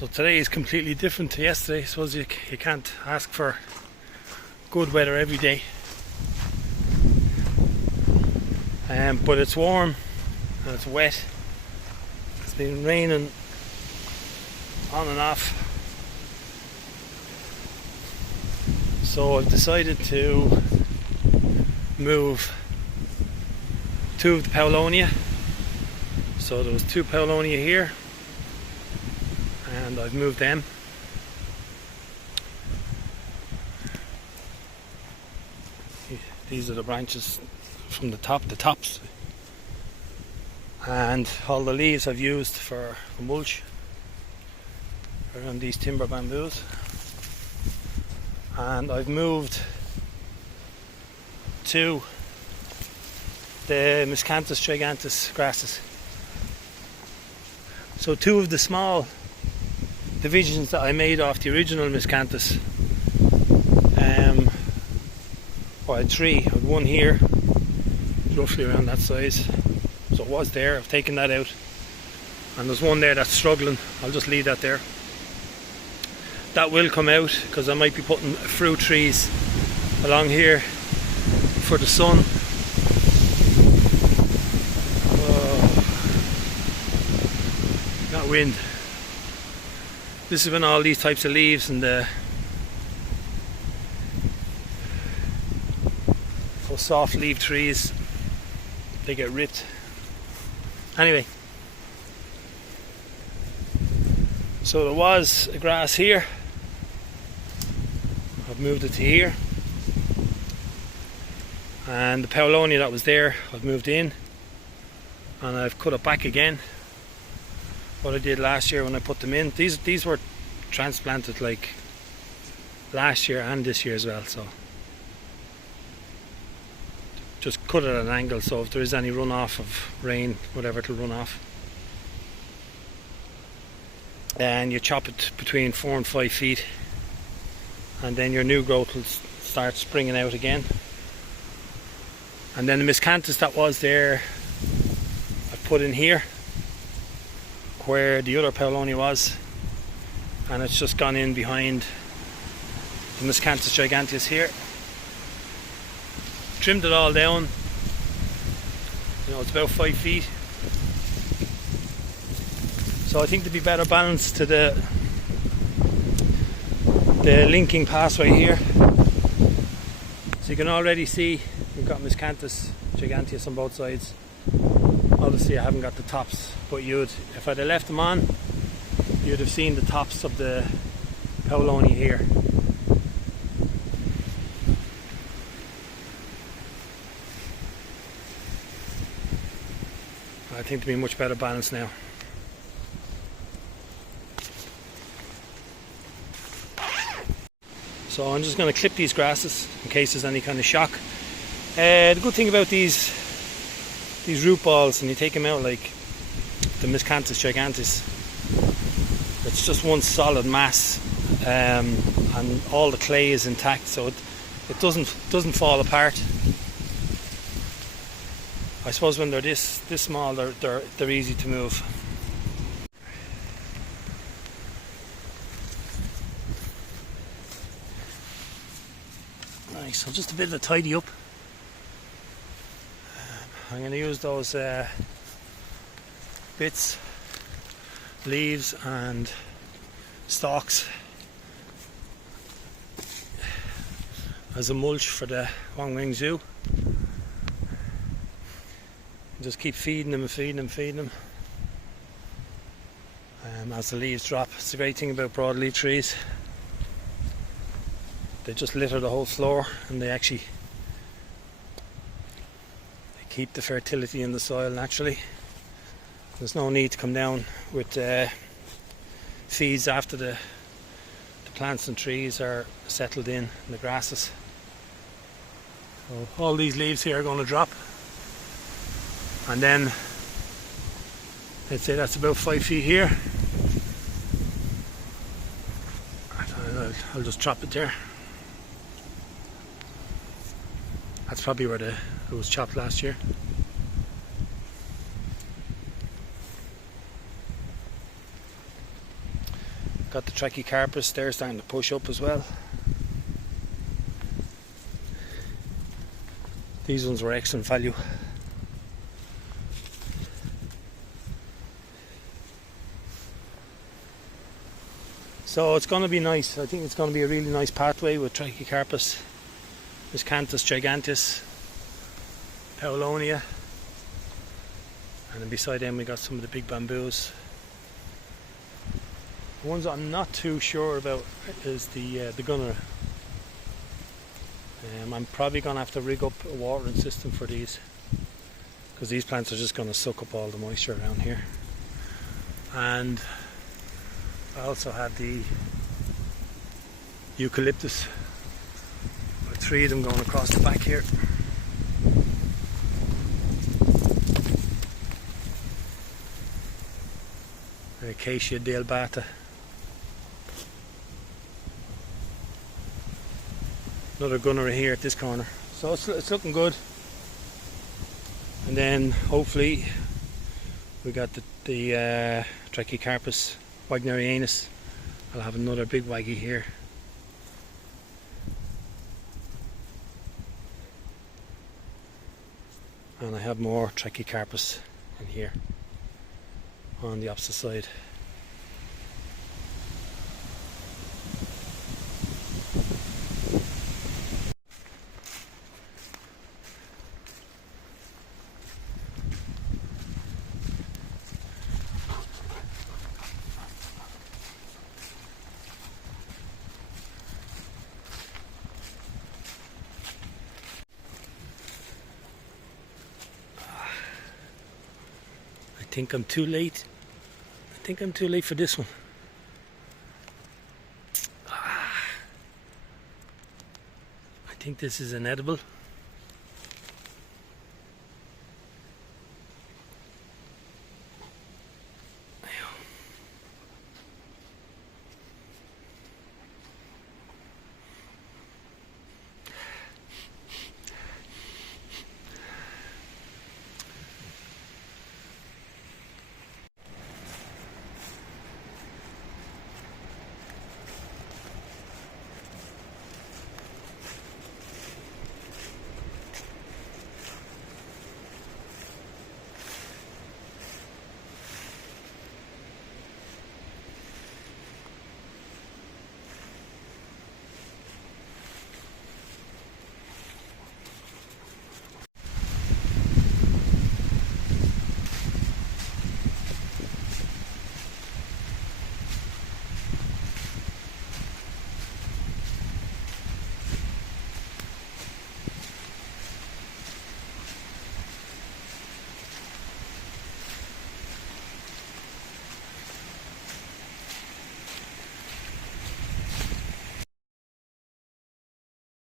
So today is completely different to yesterday. I suppose you can't ask for good weather every day. But it's warm and it's wet. It's been raining on and off. So I've decided to move two of the Paulownia. So there was two Paulownia here, and I've moved them. These are the branches from the tops, and all the leaves I've used for mulch around these timber bamboos. And I've moved to the Miscanthus Giganteus grasses. So two of the small divisions that I made off the original Miscanthus, I had three. I had one here, roughly around that size, so it was there. I've taken that out, and there's one there that's struggling. I'll just leave that there. That will come out because I might be putting fruit trees along here for the sun. That wind. This is when all these types of leaves and those soft leaf trees, they get ripped. Anyway, so there was a grass here. I've moved it to here, and the Paulownia that was there I've moved in, and I've cut it back again. What I did last year when I put them in, these were transplanted like last year and this year as well, so just cut it at an angle so if there is any runoff of rain, whatever, it'll run off. And you chop it between 4 and 5 feet, and then your new growth will start springing out again. And then the Miscanthus that was there I've put in here where the other Paulownia was, and it's just gone in behind the Miscanthus Giganteus here. Trimmed it all down, you know, it's about 5 feet. So I think there'd be better balance to the linking pathway here. So you can already see we've got Miscanthus Giganteus on both sides. Obviously I haven't got the tops, but if I'd have left them on, you'd have seen the tops of the Paulownia here. I think there'd be much better balance now. So I'm just going to clip these grasses in case there's any kind of shock. The good thing about these root balls, and you take them out like the Miscanthus Giganteus, it's just one solid mass, and all the clay is intact, so it doesn't fall apart. I suppose when they're this small, they're easy to move. Nice. So just a bit of a tidy up. I'm going to use those bits, leaves and stalks as a mulch for the Wang Wing Zoo. Just keep feeding them and feeding them, feeding them as the leaves drop. It's the great thing about broadleaf trees. They just litter the whole floor, and they keep the fertility in the soil naturally. There's no need to come down with feeds after the plants and trees are settled in the grasses. So all these leaves here are going to drop, and then let's say that's about 5 feet here. I'll just chop it there. That's probably where it was chopped last year. Got the Trachycarpus there starting to push up as well. These ones were excellent value. So it's going to be nice. I think it's going to be a really nice pathway with Trachycarpus, Miscanthus Giganteus, Paulownia, and then beside them we got some of the big bamboos. The ones that I'm not too sure about is the gunner. I'm probably going to have to rig up a watering system for these, because these plants are just going to suck up all the moisture around here. And I also had the eucalyptus, with 3 of them going across the back here. Acacia dealbata. Another gunner here at this corner, so it's looking good. And then hopefully we got the Trachycarpus wagnerianus. I'll have another big waggy here. And I have more Trachycarpus in here on the opposite side. I think I'm too late. I think I'm too late for this one. I think this is inedible.